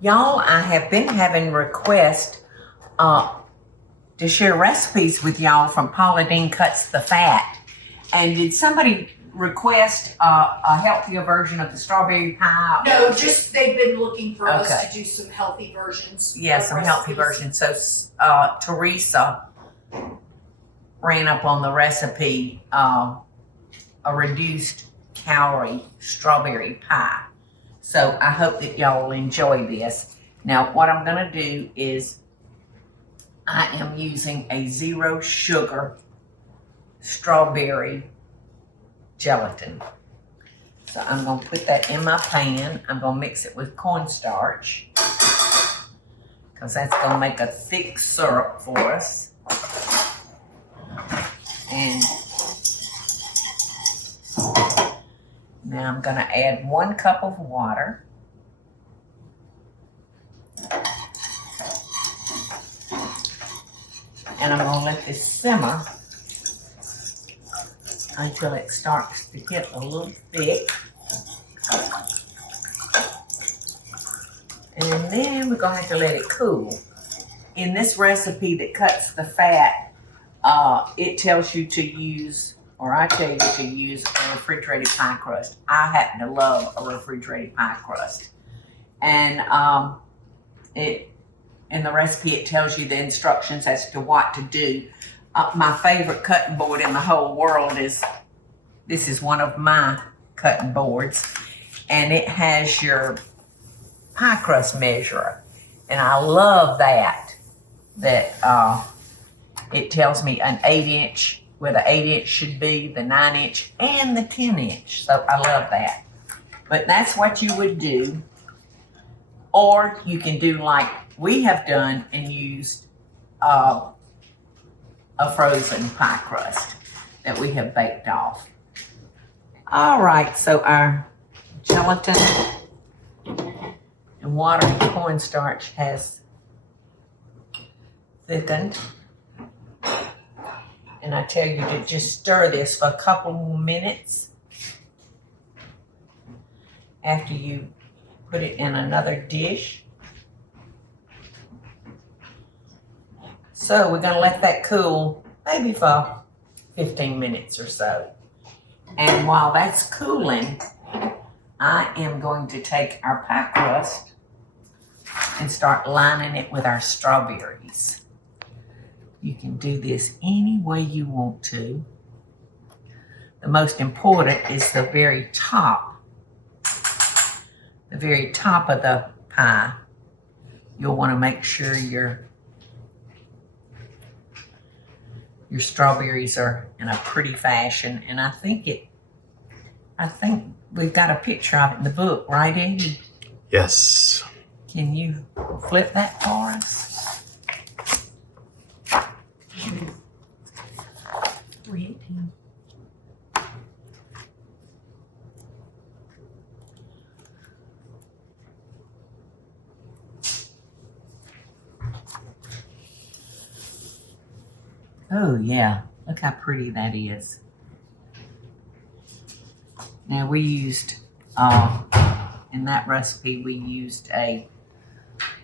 Y'all, I have been having requests to share recipes with y'all from Paula Deen Cuts the Fat. And did somebody request a healthier version of the strawberry pie? No, just they've been looking for us Okay. to do some healthy versions. Yeah, of some healthy recipes. versions. So Teresa ran up on the recipe, a reduced calorie strawberry pie. So I hope that y'all will enjoy this. Now, what I'm gonna do is I am using a 0 sugar strawberry gelatin. So I'm gonna put that in my pan. I'm gonna mix it with cornstarch because that's gonna make a thick syrup for us. And now I'm gonna add 1 cup of water. And I'm gonna let this simmer until it starts to get a little thick. And then we're gonna have to let it cool. In this recipe that cuts the fat, it tells you to use, or I tell you to use, a refrigerated pie crust. I happen to love a refrigerated pie crust. And in the recipe, it tells you the instructions as to what to do. My favorite cutting board in the whole world this is one of my cutting boards, and it has your pie crust measurer. And I love that it tells me an 8-inch, where the 8-inch should be, the 9-inch, and the 10-inch. So I love that. But that's what you would do. Or you can do like we have done and used a frozen pie crust that we have baked off. All right, so our gelatin and water and cornstarch has thickened. And I tell you to just stir this for a couple more minutes after you put it in another dish. So we're gonna let that cool maybe for 15 minutes or so. And while that's cooling, I am going to take our pie crust and start lining it with our strawberries. You can do this any way you want to. The most important is the very top of the pie. You'll want to make sure your strawberries are in a pretty fashion. And I think we've got a picture of it in the book, right, Eddie? Yes. Can you flip that for us? Oh yeah, look how pretty that is. Now we used, in that recipe, we used a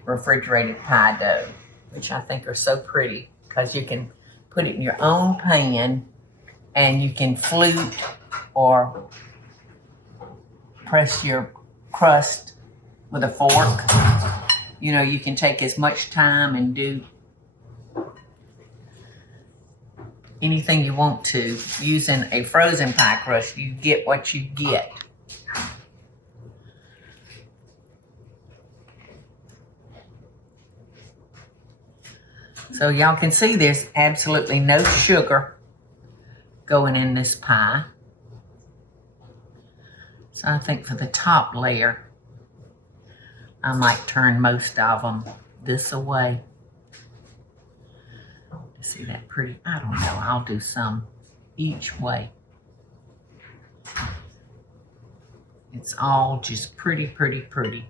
refrigerated pie dough, which I think are so pretty because you can put it in your own pan and you can flute or press your crust with a fork. You know, you can take as much time and do anything you want to. Using a frozen pie crust, you get what you get. So y'all can see there's absolutely no sugar going in this pie. So I think for the top layer, I might turn most of them this way. See that pretty? I don't know. I'll do some each way. It's all just pretty, pretty, pretty.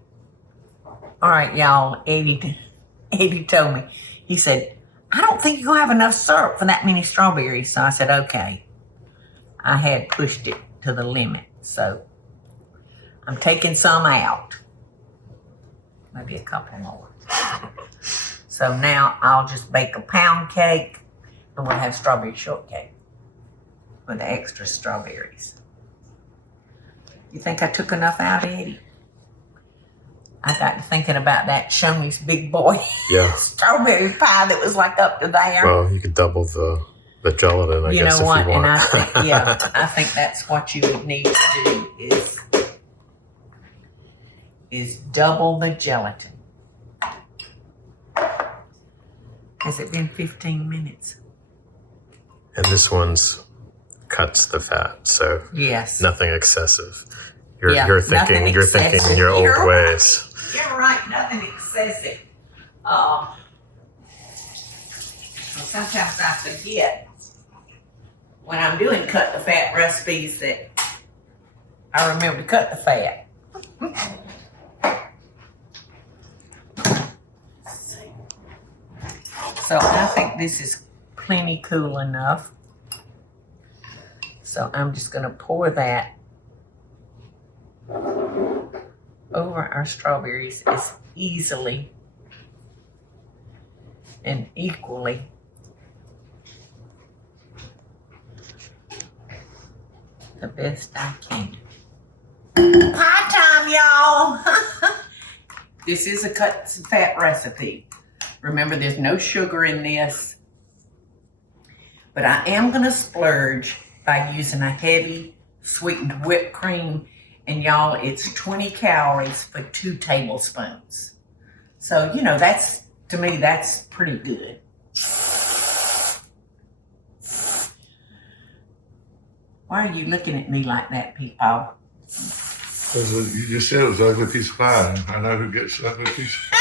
All right, y'all. Eddie told me. He said, I don't think you'll have enough syrup for that many strawberries. So I said, okay. I had pushed it to the limit. So I'm taking some out. maybe a couple more. So now I'll just bake a pound cake and we'll have strawberry shortcake with the extra strawberries. You think I took enough out, Eddie? I got to thinking about that Shoney's big boy Yeah. strawberry pie that was like up to there. Well, you could double the gelatin, I You guess, know what? if you want. And I think, yeah, I think that's what you would need to do is double the gelatin. Has it been 15 minutes? And this one's cuts the fat, so Yes. nothing excessive. Yeah, You're thinking nothing you're thinking excessive. your old You're ways. You're right, nothing excessive. Well, sometimes I forget when I'm doing cut the fat recipes that I remember to cut the fat. So I think this is plenty cool enough. So I'm just gonna pour that over our strawberries as easily and equally the best I can. Pie time, y'all! This is a cut fat recipe. Remember, there's no sugar in this, but I am gonna splurge by using a heavy sweetened whipped cream. And y'all, it's 20 calories for 2 tablespoons. So, you know, that's, to me, that's pretty good. Why are you looking at me like that, Paula? You just said it was an ugly piece of pie. I know who gets ugly piece of pie.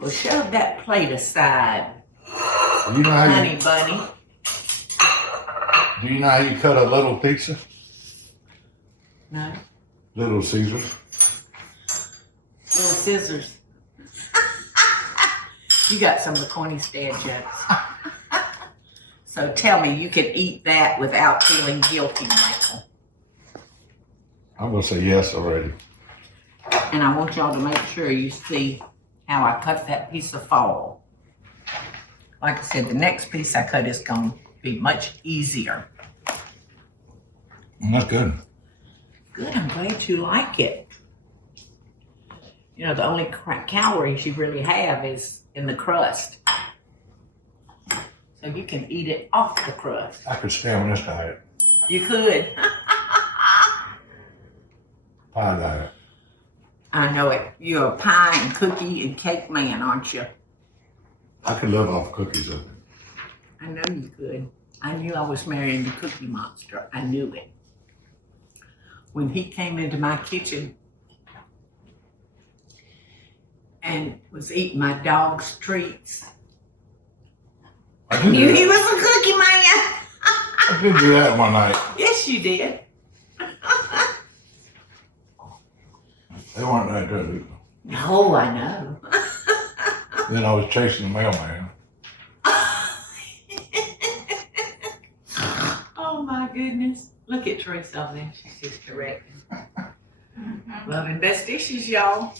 Well, shove that plate aside, You know how honey bunny. do you know how you cut a little pizza? No, Little Caesar. little scissors. You got some of the corniest dad jokes. So tell me, you can eat that without feeling guilty, Michael. I'm gonna say yes already. And I want y'all to make sure you see how I cut that piece of fall. Like I said, the next piece I cut is going to be much easier. That's good. Good, I'm glad you like it. You know, the only calories you really have is in the crust. So you can eat it off the crust. I could stay on this diet. You could. Pie diet. I know it. You're a pie and cookie and cake man, aren't you? I could live off cookies. I know you could. I knew I was marrying the Cookie Monster. I knew it. When he came into my kitchen and was eating my dog's treats, I knew he was a cookie man. I did do that one night. Yes, you did. They weren't that good. No, I know. Then I was chasing the mailman. Oh my goodness. Look at Teresa over there. She's just correcting. Loving best dishes, y'all.